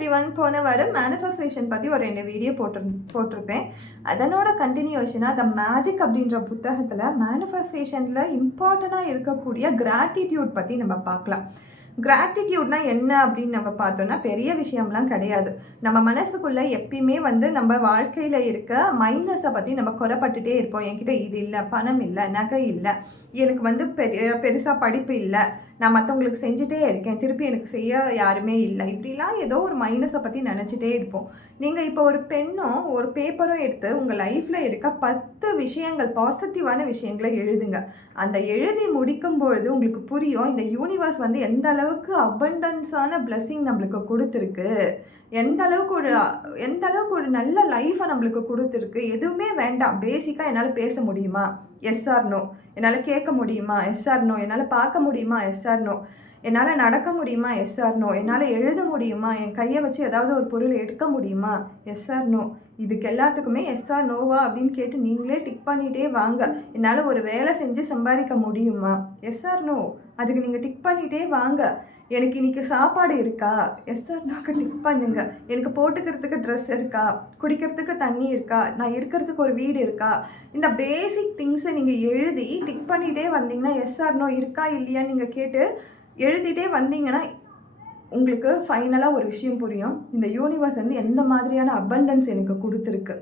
Everyone, போன வாரம் manifestation பற்றி ஒரு 2 வீடியோ போட்டிருப்பேன். அதனோட கண்டினியூஷனாக த மேஜிக் அப்படின்ற புத்தகத்தில் மேனிஃபெஸ்டேஷனில் இம்பார்ட்டண்ட்டாக இருக்கக்கூடிய கிராட்டிடியூட் பற்றி நம்ம பார்க்கலாம். கிராட்டிடியூட்னா என்ன அப்படின்னு நம்ம பார்த்தோன்னா பெரிய விஷயம்லாம் கிடையாது. நம்ம மனசுக்குள்ளே எப்பயுமே நம்ம வாழ்க்கையில் இருக்க மைனஸை பற்றி நம்ம குறைப்பட்டுட்டே இருப்போம். என்கிட்ட இது இல்லை, பணம் இல்லை, நகை இல்லை, எனக்கு பெருசாக படிப்பு இல்லை, நான் மற்றவங்களுக்கு செஞ்சுட்டே இருக்கேன், திருப்பி எனக்கு செய்ய யாருமே இல்லை, இப்படிலாம் ஏதோ ஒரு மைனஸை பற்றி நினச்சிட்டே இருப்போம். நீங்கள் இப்போ ஒரு பெண்ணும் ஒரு பேப்பரும் எடுத்து உங்கள் லைஃப்பில் இருக்க 10 விஷயங்கள், பாசிட்டிவான விஷயங்களை எழுதுங்க. அந்த எழுதி முடிக்கும் பொழுது உங்களுக்கு புரியும் இந்த யூனிவர்ஸ் எந்த அளவுக்கு அபண்டன்ஸான பிளெஸிங் நம்மளுக்கு கொடுத்துருக்கு, எந்த அளவுக்கு ஒரு நல்ல லைஃப்பை நம்மளுக்கு கொடுத்துருக்கு. எதுவுமே வேண்டாம், பேசிக்காக என்னால் பேச முடியுமா, எஸ் ஆர் நோ, என்னால் கேட்க முடியுமா, எஸ் ஆர் நோ, என்னால் பார்க்க முடியுமா, எஸ் ஆர் நோ, என்னால் நடக்க முடியுமா, எஸ் ஆர் நோ, என்னால் எழுத முடியுமா, என் கையை வச்சு ஏதாவது ஒரு பொருள் எடுக்க முடியுமா, எஸ் ஆர் நோ. இதுக்கு எல்லாத்துக்குமே எஸ் ஆர் நோவா அப்படின்னு கேட்டு நீங்களே டிக் பண்ணிகிட்டே வாங்க. என்னால் ஒரு வேலை செஞ்சு சம்பாதிக்க முடியுமா, எஸ் ஆர் நோ, அதுக்கு நீங்கள் டிக் பண்ணிகிட்டே வாங்க. எனக்கு இன்றைக்கி சாப்பாடு இருக்கா, எஸ் ஆர் நோக்கு டிக் பண்ணுங்க. எனக்கு போட்டுக்கிறதுக்கு ட்ரெஸ் இருக்கா, குடிக்கிறதுக்கு தண்ணி இருக்கா, நான் இருக்கிறதுக்கு ஒரு வீடு இருக்கா, இந்த பேசிக் திங்ஸை நீங்கள் எழுதி டிக் பண்ணிகிட்டே வந்தீங்கன்னா எஸ் ஆர் நோ இருக்கா இல்லையான்னு நீங்கள் கேட்டு எழுதிட்டே வந்தீங்கன்னா உங்களுக்கு ஃபைனலாக ஒரு விஷயம் புரியும். இந்த யூனிவர்ஸ் எந்த மாதிரியான அபண்டன்ஸ் எனக்கு கொடுத்துருக்கு,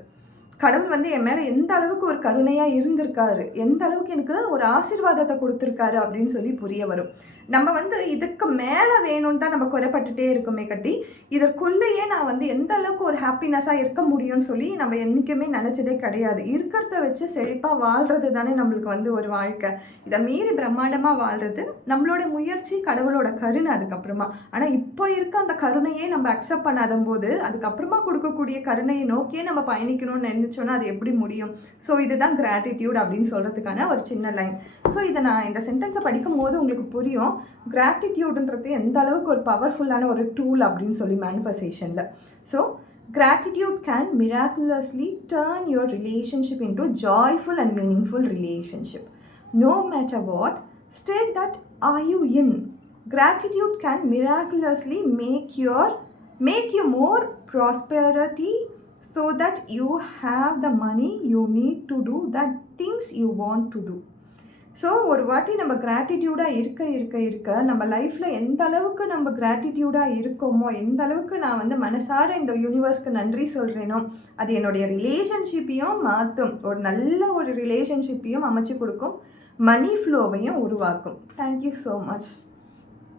கடவுள் என் மேலே எந்த அளவுக்கு ஒரு கருணையாக இருந்திருக்காரு, எந்த அளவுக்கு எனக்கு ஒரு ஆசீர்வாதத்தை கொடுத்துருக்காரு அப்படின்னு சொல்லி புரிய வரும். நம்ம இதுக்கு மேலே வேணும்னு தான் நம்ம குறைப்பட்டுட்டே இருக்கோமே கட்டி, இதற்குள்ளேயே நான் எந்த அளவுக்கு ஒரு ஹாப்பினஸாக இருக்க முடியும்னு சொல்லி நம்ம என்றைக்குமே நினச்சதே கிடையாது. இருக்கிறத வச்சு செழிப்பாக வாழ்கிறது தானே நம்மளுக்கு ஒரு வாழ்க்கை. இதை மீறி பிரம்மாண்டமாக வாழ்கிறது நம்மளோட முயற்சி, கடவுளோட கருணை. அதுக்கப்புறமா ஆனால் இப்போ இருக்க அந்த கருணையே நம்ம அக்செப்ட் பண்ணாத போது அதுக்கப்புறமா கொடுக்கக்கூடிய கருணையை நோக்கியே நம்ம பயணிக்கணும்னு நினைச்சோன்னா அது எப்படி முடியும்? ஸோ இதுதான் கிராட்டிடியூட் அப்படின்னு சொல்கிறதுக்கான ஒரு சின்ன லைன். ஸோ இதை நான் இந்த சென்டென்ஸை படிக்கும் போது உங்களுக்கு புரியும் கிராட்டிடியூடுன்றது எந்த அளவுக்கு ஒரு பவர்ஃபுல்லான ஒரு டூல் அப்படின்னு சொல்லி மேனிஃபெஸ்டேஷனில். So gratitude can miraculously turn your relationship into joyful and meaningful relationship. No matter what state that are you in, gratitude can miraculously make you more prosperity so that you have the money you need to do that things you want to do. So ஒரு வாட்டி நம்ம கிராட்டிடியூடாக இருக்க நம்ம லைஃப்பில் எந்த அளவுக்கு நம்ம கிராட்டிடியூடாக இருக்கோமோ, எந்த அளவுக்கு நான் மனசார இந்த யூனிவர்ஸ்க்கு நன்றி சொல்கிறேனோ, அது என்னுடைய ரிலேஷன்ஷிப்பையும் மாற்றும், ஒரு நல்ல ஒரு ரிலேஷன்ஷிப்பையும் அமைச்சு கொடுக்கும், மணி ஃப்ளோவையும் உருவாக்கும். Thank you so much.